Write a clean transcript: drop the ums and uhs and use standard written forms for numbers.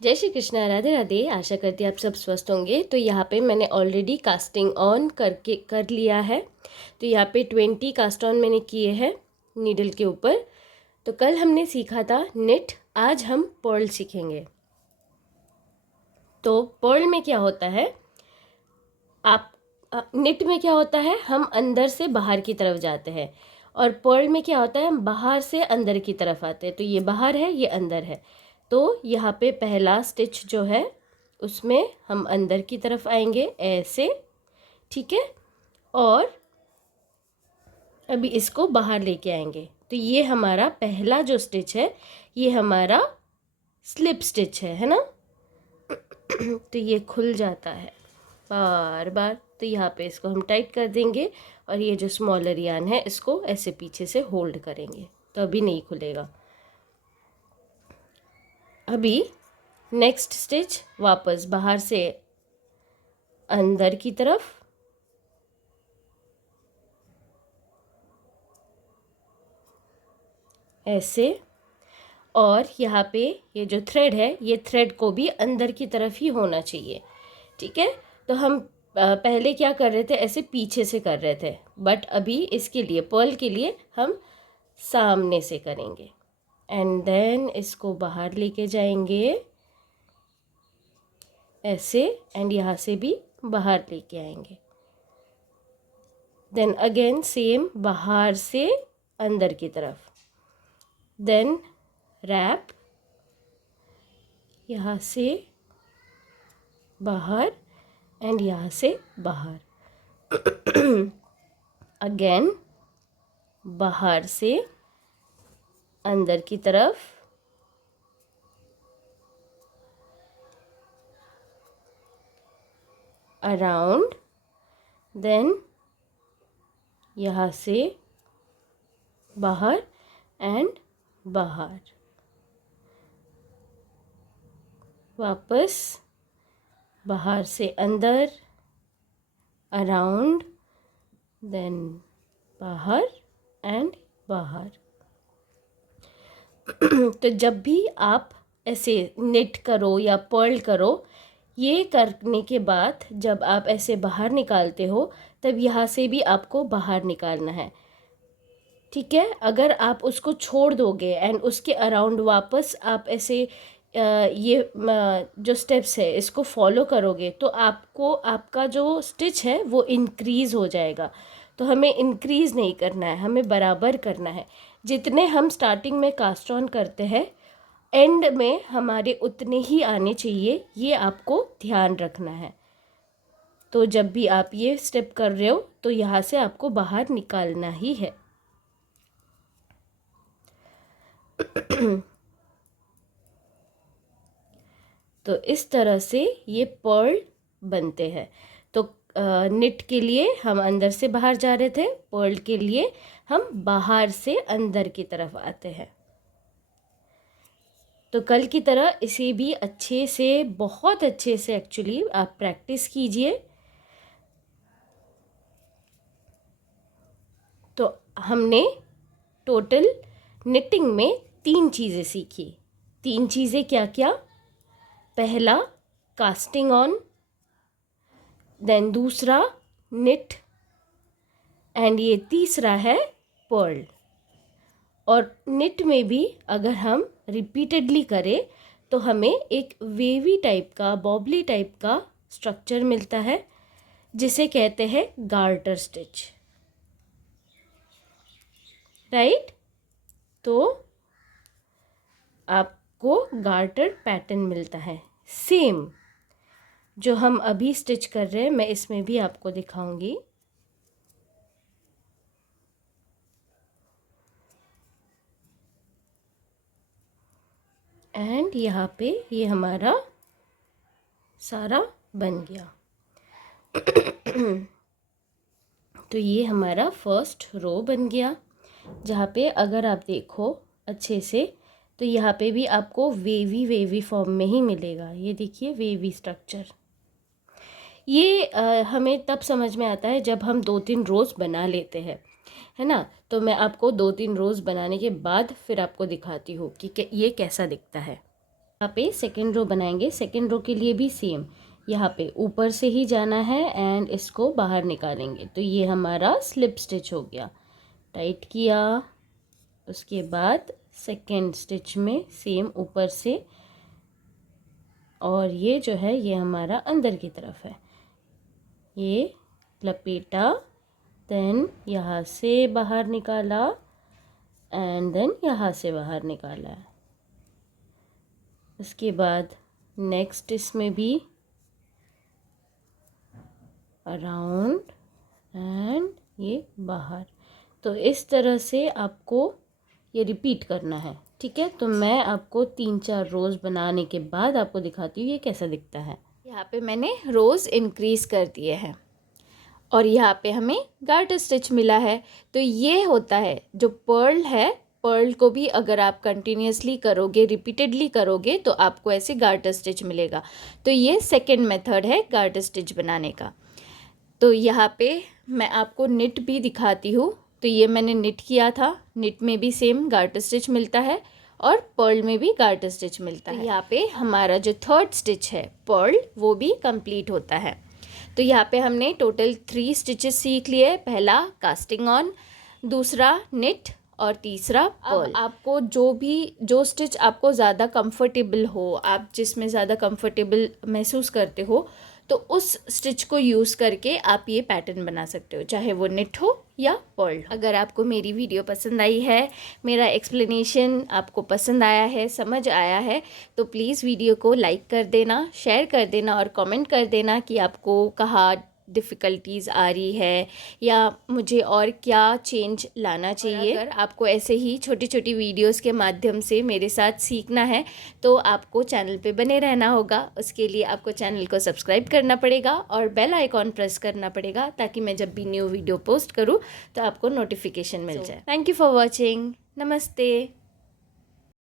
जय श्री कृष्णा, राधे राधे। आशा करती आप सब स्वस्थ होंगे। तो यहाँ पे मैंने ऑलरेडी कास्टिंग ऑन कर लिया है। तो यहाँ पे 20 कास्ट ऑन मैंने किए हैं नीडल के ऊपर। तो कल हमने सीखा था निट, आज हम पर्ल सीखेंगे। तो पर्ल में क्या होता है, आप निट में क्या होता है, हम अंदर से बाहर की तरफ जाते हैं, और पर्ल में क्या होता है, हम बाहर से अंदर की तरफ आते हैं। तो ये बाहर है, ये अंदर है। तो यहाँ पे पहला स्टिच जो है उसमें हम अंदर की तरफ आएंगे ऐसे, ठीक है, और अभी इसको बाहर लेके आएंगे। तो ये हमारा पहला जो स्टिच है, ये हमारा स्लिप स्टिच है ना। तो ये खुल जाता है बार बार। तो यहाँ पे इसको हम टाइट कर देंगे, और ये जो स्मॉलर यान है इसको ऐसे पीछे से होल्ड करेंगे, तो अभी नहीं खुलेगा। अभी नेक्स्ट स्टिच वापस बाहर से अंदर की तरफ, ऐसे, और यहाँ पे ये जो थ्रेड है, ये थ्रेड को भी अंदर की तरफ ही होना चाहिए, ठीक है। तो हम पहले क्या कर रहे थे, ऐसे पीछे से कर रहे थे, बट अभी इसके लिए, पर्ल के लिए, हम सामने से करेंगे। एंड देन इसको बाहर लेके जाएंगे ऐसे, एंड यहाँ से भी बाहर लेके आएंगे। देन अगेन सेम, बाहर से अंदर की तरफ, देन रैप, यहाँ से बाहर, एंड यहाँ से बाहर। अगेन बाहर से अंदर की तरफ, अराउंड, देन यहाँ से बाहर एंड बाहर, वापस बाहर से अंदर, अराउंड, देन बाहर एंड बाहर। तो जब भी आप ऐसे निट करो या पर्ल करो, ये करने के बाद जब आप ऐसे बाहर निकालते हो, तब यहाँ से भी आपको बाहर निकालना है, ठीक है। अगर आप उसको छोड़ दोगे एंड उसके अराउंड वापस आप ऐसे ये जो स्टेप्स है इसको फॉलो करोगे, तो आपको आपका जो स्टिच है वो इंक्रीज़ हो जाएगा। तो हमें इंक्रीज़ नहीं करना है, हमें बराबर करना है। जितने हम स्टार्टिंग में कास्ट ऑन करते हैं, एंड में हमारे उतने ही आने चाहिए, ये आपको ध्यान रखना है। तो जब भी आप ये स्टेप कर रहे हो, तो यहाँ से आपको बाहर निकालना ही है। तो इस तरह से ये पर्ल बनते हैं। तो निट के लिए हम अंदर से बाहर जा रहे थे, पर्ल के लिए हम बाहर से अंदर की तरफ आते हैं। तो कल की तरह इसे भी अच्छे से, बहुत अच्छे से एक्चुअली आप प्रैक्टिस कीजिए। तो हमने टोटल निटिंग में 3 चीज़ें सीखी। 3 चीज़ें क्या क्या? पहला कास्टिंग ऑन, देन दूसरा निट, एंड ये तीसरा है पर्ल। और निट में भी अगर हम रिपीटेडली करें तो हमें एक वेवी टाइप का, बॉबली टाइप का स्ट्रक्चर मिलता है, जिसे कहते हैं गार्टर स्टिच, राइट। तो आपको गार्टर पैटर्न मिलता है सेम जो हम अभी स्टिच कर रहे हैं। मैं इसमें भी आपको दिखाऊंगी। एंड यहाँ पे ये हमारा सारा बन गया। तो ये हमारा फर्स्ट रो बन गया, जहाँ पे अगर आप देखो अच्छे से, तो यहाँ पे भी आपको वेवी वेवी फॉर्म में ही मिलेगा। ये देखिए वेवी स्ट्रक्चर। ये हमें तब समझ में आता है जब हम 2-3 रोज़ बना लेते हैं, है ना। तो मैं आपको 2-3 रोज़ बनाने के बाद फिर आपको दिखाती हूँ कि ये कैसा दिखता है। यहाँ पे सेकेंड रो बनाएंगे। सेकेंड रो के लिए भी सेम, यहाँ पे ऊपर से ही जाना है एंड इसको बाहर निकालेंगे। तो ये हमारा स्लिप स्टिच हो गया। टाइट किया, उसके बाद सेकेंड स्टिच में सेम ऊपर से, और ये जो है ये हमारा अंदर की तरफ है। ये लपेटा, देन यहाँ से बाहर निकाला एंड देन यहाँ से बाहर निकाला है। उसके बाद नेक्स्ट इसमें भी अराउंड एंड ये बाहर। तो इस तरह से आपको ये रिपीट करना है, ठीक है। तो मैं आपको 3-4 रोज़ बनाने के बाद आपको दिखाती हूँ ये कैसा दिखता है। यहाँ पे मैंने रोज़ इंक्रीज़ कर दिए हैं और यहाँ पे हमें गार्टर स्टिच मिला है। तो ये होता है जो पर्ल है, पर्ल को भी अगर आप कंटिन्यूसली करोगे, रिपीटेडली करोगे, तो आपको ऐसे गार्टर स्टिच मिलेगा। तो ये सेकेंड मेथड है गार्टर स्टिच बनाने का। तो यहाँ पे मैं आपको निट भी दिखाती हूँ। तो ये मैंने निट किया था, निट में भी सेम गार्टर स्टिच मिलता है और पर्ल में भी गार्टर स्टिच मिलता है। यहाँ पे हमारा जो थर्ड स्टिच है पर्ल, वो भी कंप्लीट होता है। तो यहाँ पे हमने टोटल 3 स्टिचेस सीख लिए। पहला कास्टिंग ऑन, दूसरा निट और तीसरा पर्ल। आपको जो स्टिच आपको ज़्यादा कंफर्टेबल हो, आप जिसमें ज़्यादा कंफर्टेबल महसूस करते हो, तो उस स्टिच को यूज़ करके आप ये पैटर्न बना सकते हो, चाहे वो निट हो या पर्ल। अगर आपको मेरी वीडियो पसंद आई है, मेरा एक्सप्लेनेशन आपको पसंद आया है, समझ आया है, तो प्लीज़ वीडियो को लाइक कर देना, शेयर कर देना और कमेंट कर देना कि आपको कहाँ डिफ़िकल्टीज़ आ रही है या मुझे और क्या चेंज लाना चाहिए। अगर आपको ऐसे ही छोटी छोटी वीडियोस के माध्यम से मेरे साथ सीखना है तो आपको चैनल पे बने रहना होगा। उसके लिए आपको चैनल को सब्सक्राइब करना पड़ेगा और बेल आइकॉन प्रेस करना पड़ेगा ताकि मैं जब भी न्यू वीडियो पोस्ट करूँ तो आपको नोटिफिकेशन मिल जाए। Thank you for watching. नमस्ते।